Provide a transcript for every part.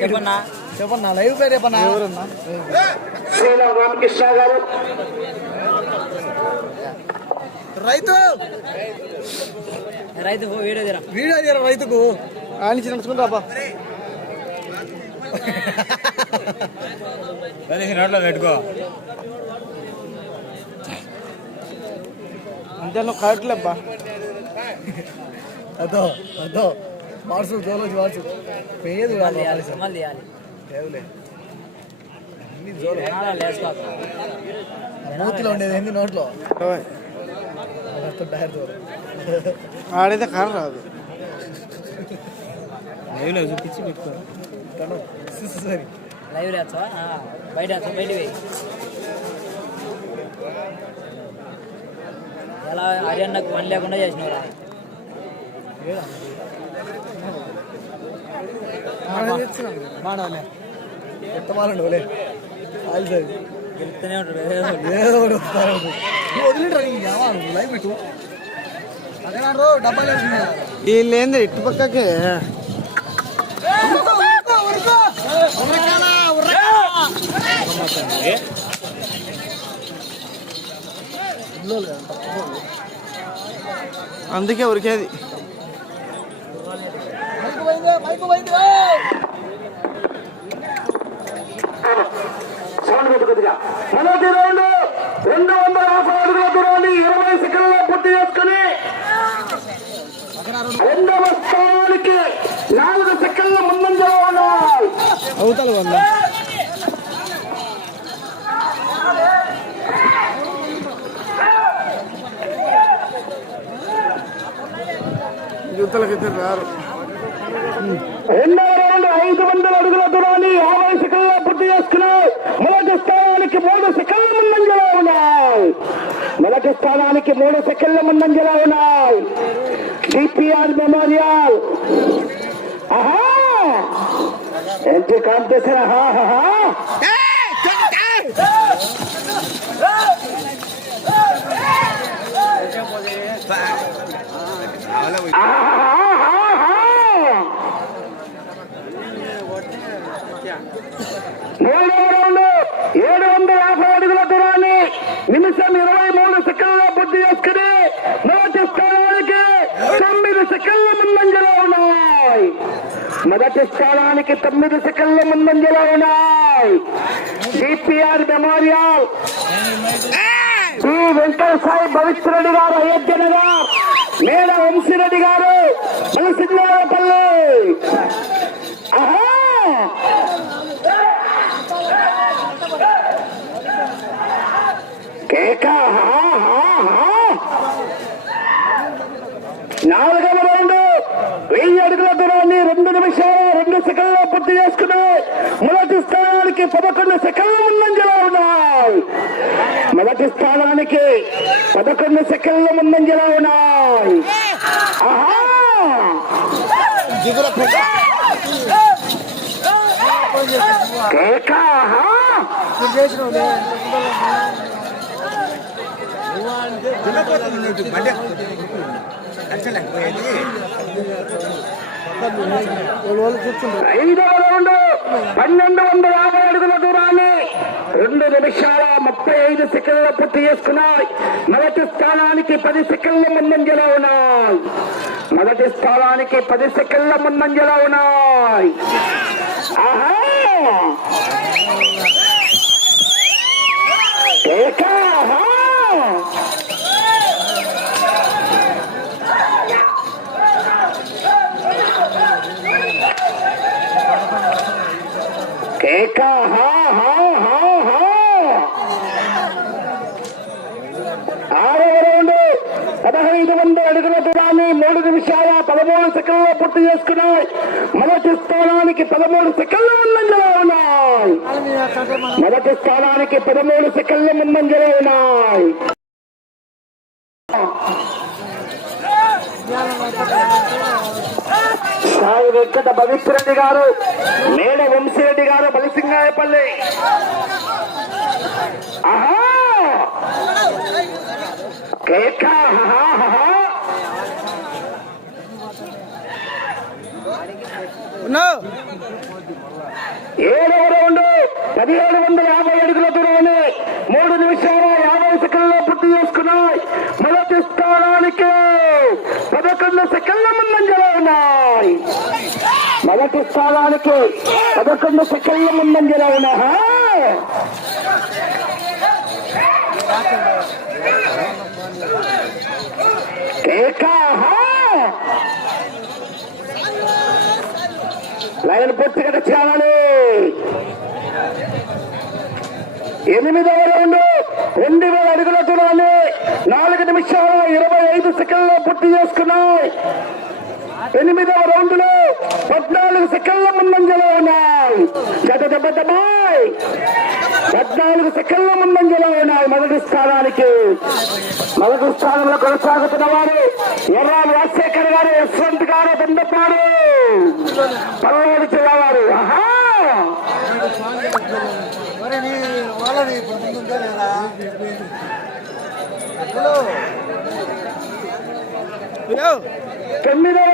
చెప్పన్నా? చెప్పన్నా? లైవ్ పేరు చెప్పన్నా? ఎవరన్నా? శ్రీరామ్ రామకృష్ణ గారు రైతు! రైతు వీడియో తీరా. వీడియో తీయరా రైతుకు? ఆయన నడుచుకుంటా బా నోట్లో పెట్టుకో. అంతే నువ్వు కరెక్ట్లేబ్బా అదో అదో. మార్సు జోలో మార్సు పేరు మళ్ళీ మూతిలో ఉండేది ఏంది నోట్లో? ఆడైతే కారు రాదు. లైవ్లో చూపించి పెట్టుకో తను. సరే. లైవ్ బయట బయట ఎలా హరియన్నకు పని లేకుండా చేసినవరా రో డబ్బాలు వేసుకున్నా వీళ్ళు ఏంది ఇటు పక్కకే అందుకే ఉరికేది సౌండ్ పెట్టు కొద్దిగా మొదటి రౌండ్ రెండు వందల యాభై అడుగుల దూరాన్ని ఇరవై సెకండ్లో పూర్తి చేసుకుని రెండవ స్థానానికి నాలుగు సెకండ్ల ముందంజలో అవతల వంద. రారు. రెండవ రౌండ్ ఐదు వందల అడుగుల దూరాన్ని యాభై సెకండ్లో పూర్తి చేసుకుని మొదటి స్థానానికి మూడు సెకండ్ల ముందంజలో ఉన్నాయి. మొదటి స్థానానికి మూడు సెకండ్ల ముందంజలో ఉన్నాయి. DPR memorial. ఆహా! ఎంట్రీ కాంపిటీషన్ ఆహా ఆహా. మూడవ రౌండ్ ఏడు వందల యాభై అడుగుల దూరాన్ని నిమిషం ఇరవై మూడు సెకండ్ల పూర్తి చేసుకుని మొదటి స్థానానికి తొమ్మిది సెకండ్ల ముందంజలో ఉన్నాయి మొదటి తొమ్మిది సెకండ్ల ముందంజలో ఉన్నాయి. DPR memorial Sri Venkata Sai Bhavishya garu Ayodhya Nagar. మేడ వంశీరెడ్డి గారు మలసింగారపల్లి కేక హా, హా, హా. నాలుగవ రౌండ్ వెయ్యి అడుగుల దూరాన్ని రెండు నిమిషాలు రెండు సెకండ్లో పూర్తి చేసుకుని మొదటి స్థానానికి పదకొండు సెకండ్ల ముందంజలో ఉన్నాయి మొదటి స్థానానికి పదకొండు సెకండ్ల ముందంజలో ఉన్నాయి ఆహా! కేక ఆహా. ఐదవ రౌండ్ పన్నెండు వందల అడుగుల దూరాన్ని రెండు నిమిషాల ముప్పై ఐదు సెకండ్ల పూర్తి చేసుకున్నాయి. మొదటి స్థానానికి పది సెకండ్ల ముందంజలో ఉన్నాయి. మొదటి స్థానానికి పది సెకండ్ల ముందంజలో ఉన్నాయి. ఆహా! ఏకా ఆహా హా హా హా హా ఆరవ రౌండ్ పదహైదు వందల అడుగుల దూరాన్ని మూడు నిమిషాల పదమూడు సెకండ్లో పూర్తి చేసుకున్నాయి. మొదటి స్థానానికి పదమూడు సెకండ్ల ముందంజలో ఉన్నాయి. మొదటి స్థానానికి పదమూడు సెకండ్ల ముందంజలో ఉన్నాయి. సాయి వెంకట భవిష్యరెడ్డి గారు మేడ వంశీరెడ్డి గారు బలిసింగాయపల్లి. ఏడవ రౌండ్ పదిహేడు వందల యాభై అడుగుల దూరాన్ని మూడు నిమిషాల యాభై సెకండ్లో పూర్తి చేసుకున్నాయి. మొదటి స్థానానికి పదకొండు సెకండ్ల ముందంజలో ఉన్నాయి మొదటి స్థానానికి పదకొండు సెకండ్ల ముందంజలో ఉన్నా లైన్ పూర్తిగా చేయాలి ఎనిమిదవ రౌండ్ రెండు వేల అడుగుల చూడాలి నాలుగు నిమిషాలు ఇరవై ఐదు సెకండ్లో పూర్తి చేసుకున్నాయి. ఎనిమిదవ రౌండ్లో పద్నాలుగు సెకండ్ల ముందంజలో ఉన్నాయి. జత దెబ్బ దెబ్బాయ్ పద్నాలుగు సెకండ్ల ముందంజలో ఉన్నాయి మొదటి స్థానానికి. మొదటి స్థానంలో కొనసాగుతున్న వారు ఎర్రాలు రాజశేఖర్ గారు యశ్వంత్ గారు దండపాడు. పల్లెడు ఆహా! హలో. యో తొమ్మిదవ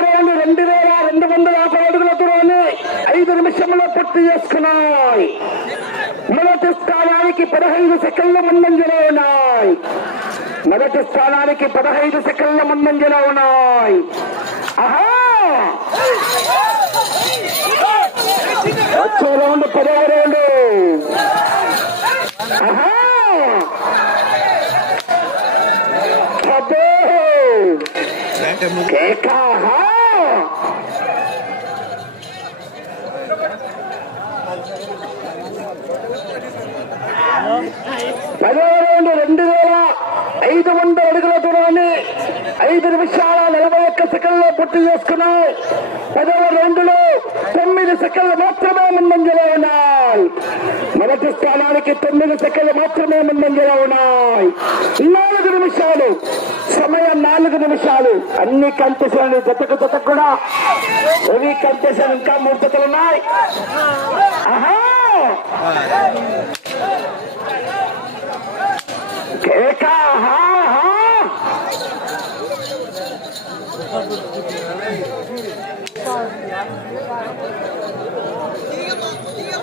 రెండు వేల రెండు వందల యాభై అడుగుల దూరాన్ని ఐదు నిమిషంలో పూర్తి చేసుకున్నాయి. మొదటి స్థానానికి పదహైదు సెకండ్ల ముందంజలో ఉన్నాయి. మొదటి స్థానానికి పదహైదు సెకండ్ల ముందంజలో ఉన్నాయి. ఆహా! వచ్చే రౌండ్ పదవ రౌండ్. ఆహా! అబ్బో! కేకా పదో రెండు రెండు వేల ఐదు వందల అడుగుల దూరాన్ని ఐదు నిమిషాల నలభై ఒక్క సెకండ్లో పూర్తి చేసుకున్నాయి. పదవ రెండులో తొమ్మిది సెకండ్లు మాత్రమే ముందంజలో ఉన్నాయి. మొదటి స్థానానికి తొమ్మిది సెకండ్లు మాత్రమే ముందంజలో ఉన్నాయి. నాలుగు నిమిషాలు సమయం నాలుగు నిమిషాలు. అన్ని కంపెషన్ జతకు జతకు కూడా రవి కంపెషన్ ఇంకా మూడు జతలు ఉన్నాయి. ఆహా! కేకా ఆహా, ఆహా.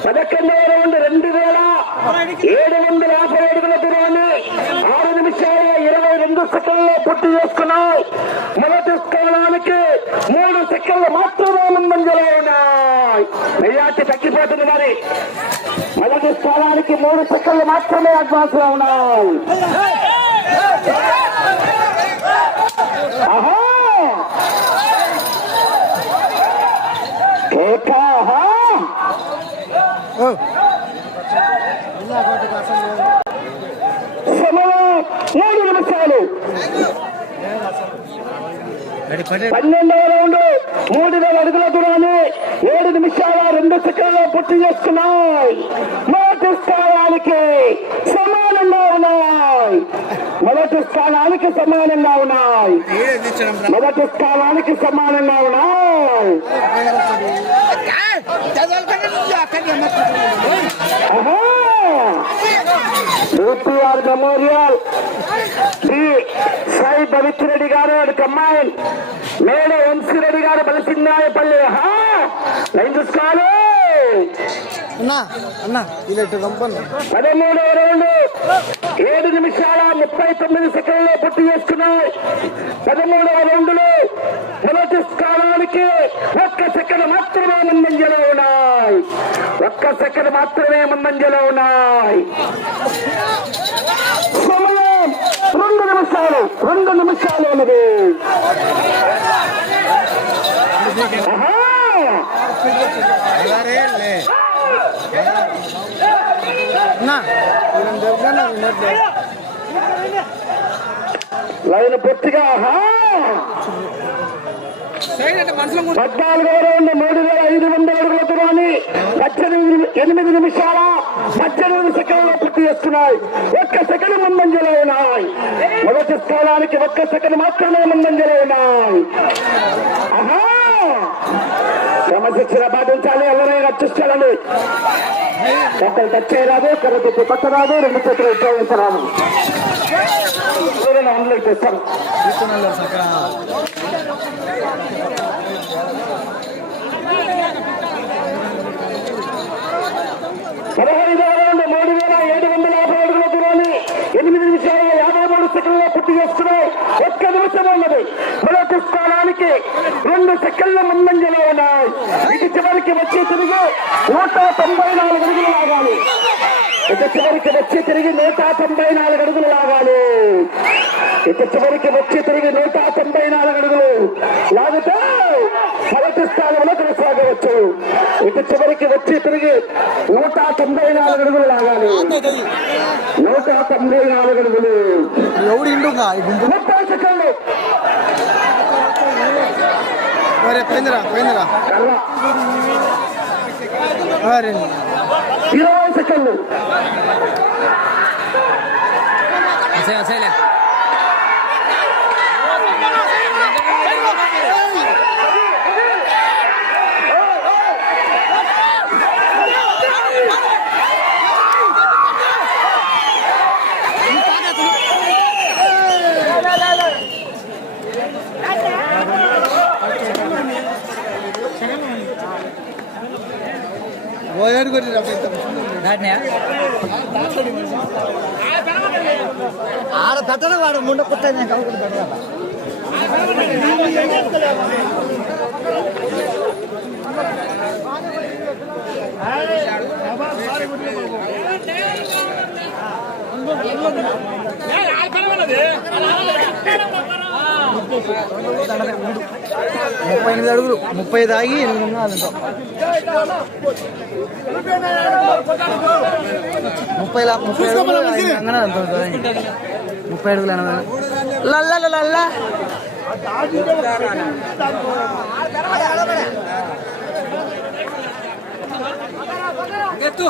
పదకొండవ రౌండ్ రెండు వేల ఏడు వందల యాభై అడుగుల దూరాన్ని ఆరు నిమిషాల ఇరవై రెండు సెకండ్లో పూర్తి చేసుకున్నాయి మొదటి స్థానానికి మూడు సెకండ్లు మాత్రమే ముందంజలో మెజార్టీ తగ్గిపోతుంది మరి. మొదటి స్థానానికి మూడు సెకండ్లు మాత్రమే అడ్వాన్స్లో ఉన్నాయి మూడు నిమిషాలు. పన్నెండవ రౌండ్ మూడు వేల అడుగుల దూరాన్ని ఏడు నిమిషాల రెండు సెకండ్లు పూర్తి చేసుకున్నాయి మొదటి స్థానానికి సమానంగా ఉన్నాయి. మొదటి స్థానానికి సమానంగా ఉన్నాయి. మొదటి స్థానానికి సమానంగా ఉన్నాయి! UPR memorial. శ్రీ సాయి పవిత్ర రెడ్డి గారు కమ్మాయిన్ మేడ వంశీ రెడ్డి గారు బలసిందాయపల్లి ఆహా! లైన్ చూసుకోవాలి అన్నా అన్నా ఇలా పదమూడవ రౌండ్. ఏడు నిమిషాల ముప్పై తొమ్మిది సెకండ్లో పూర్తి చేసుకున్నాయి పదమూడవ రౌండ్లో మొదటి స్థానానికి ఒక్క సెకండ్ మాత్రమే ముందంజలో ఉన్నాయి. ఒక్క సెకండ్ మాత్రమే ముందంజలో ఉన్నాయి. సమయం రెండు నిమిషాలు రెండు నిమిషాలు ఉన్నది లైన్ పూర్తిగా ఆహా! రౌండ్ మూడు వేల ఐదు వందల అడుగుల దూరాన్ని పద్దెనిమిది ఎనిమిది నిమిషాల పద్దెనిమిది సెకండ్లో పూర్తి చేస్తున్నాయి. ఒక్క సెకండ్ ముందంజలో ఉన్నాయి. మొదటి స్థానానికి ఒక్క సెకండ్ మాత్రమే ముందంజలో ఉన్నాయి. క్రమశిక్షణ పాటించాలి ఎవరైనా చూసుకోవాలి ఒకరు టచ్ చేయరాదు ఒకరు తిప్పి రాదు రెండు చేతులు ఉపయోగించరాదు. ఎవరైనా ఆన్లైన్ చేస్తాను వేల మూడు వేల ఏడు వందల యాభై అడుగుల దూరాన్ని ఎనిమిది నిమిషాలు యాభై మూడు సెకండ్లో పూర్తి చేస్తున్నాం. ఒక్క నిమిషం ఉన్నది. మొదటి స్థానానికి రెండు సెకండ్ల ముందంజలో ఉన్నాయి. ఇది చివరికి వచ్చి తిరిగి నూట తొంభై నాలుగు అడుగులు లాగాలి. ఇక చివరికి వచ్చి తిరిగి నూట తొంభై నాలుగు అడుగులు లాగాలి. ఇక చివరికి వచ్చి తిరిగి నూట తొంభై నాలుగు అడుగులు లాగితే మొదటి స్థానంలో కొనసాగవచ్చు ఇటు చివరికి వచ్చి తిరిగి నూట తొంభై నాలుగు అడుగులు లాగాలి నూట తొంభై నాలుగు అడుగులు ఎవడు ఇండుగా ఈ గుంపు ముప్పై సెకండ్లు మరే పోయిందిరా పోయిందిరా కర్ర మరి ఇరవై సెకండ్లు వస్తాయి పోయాడు కొట్టి ఆడ పెట్టడం వాడు ముండ పుట్ట ముప్పై ఎనిమిది అడుగులు. ముప్పై ఐదు ఆగి ఎనిమిది ఉన్నా అదంతా ముప్పై లా- ముప్పై అడుగులు అంగన అంత. ముప్పై అడుగులు ఎనభై లల్ల లల్ల సరే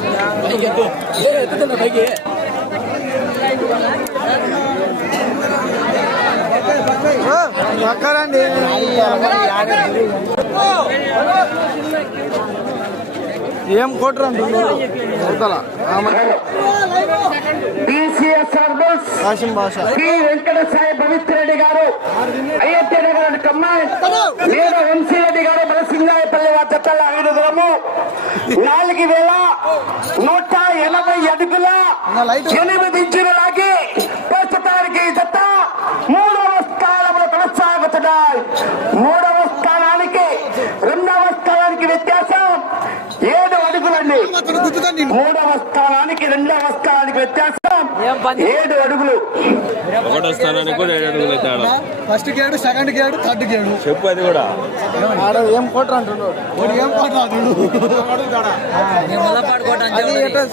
ఏం కొట్టరు అంటున్నారు అవతల. డిసిఎస్ఆర్ బస్ కాశం భాష. శ్రీ వెంకట సాయి రెడ్డి గారు. అయ్యప్ప గారు కమ్మాయి లేదా వంశీ రెడ్డి గారు బలసింగాయపల్లి వారి చెత్తల ఐదు దూరము నాలుగు వేల నూట ఎనభై అడుగుల ఎనిమిది ఇంచులు లాగి ప్రస్తుతానికి జత మూడవ స్థానంలో కొనసాగుతున్నాయి. మూడవ స్థానానికి రెండవ స్థానానికి వ్యత్యాసం ఏడు అడుగులండి. మూడవ స్థానానికి రెండవ స్థానానికి వ్యత్యాసం ఏడు అడుగులు. ఒకటో స్థానానికి కూడా ఏడు అడుగులు తేడా ఫస్ట్ గేడు సెకండ్ గేడు థర్డ్ గేడు. చెప్పు అది కూడా. ఆడ ఏం కొట్టరు అంటున్నాడు? ఏం కొట్టరు అంటున్నాడు?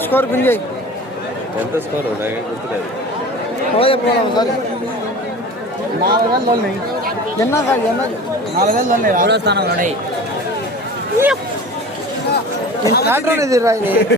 స్కోర్ చేయి? ఎంత స్కోర్ గుర్తులేదు. ఒకసారి. నాలుగు వేలు ఉన్నాయి ఎన్న కాదు ఎన్న నాలుగు వేలు ఉన్నాయి మూడో స్థానంలో ఉన్నాయి. నేను కాటర్ అనేది రాయి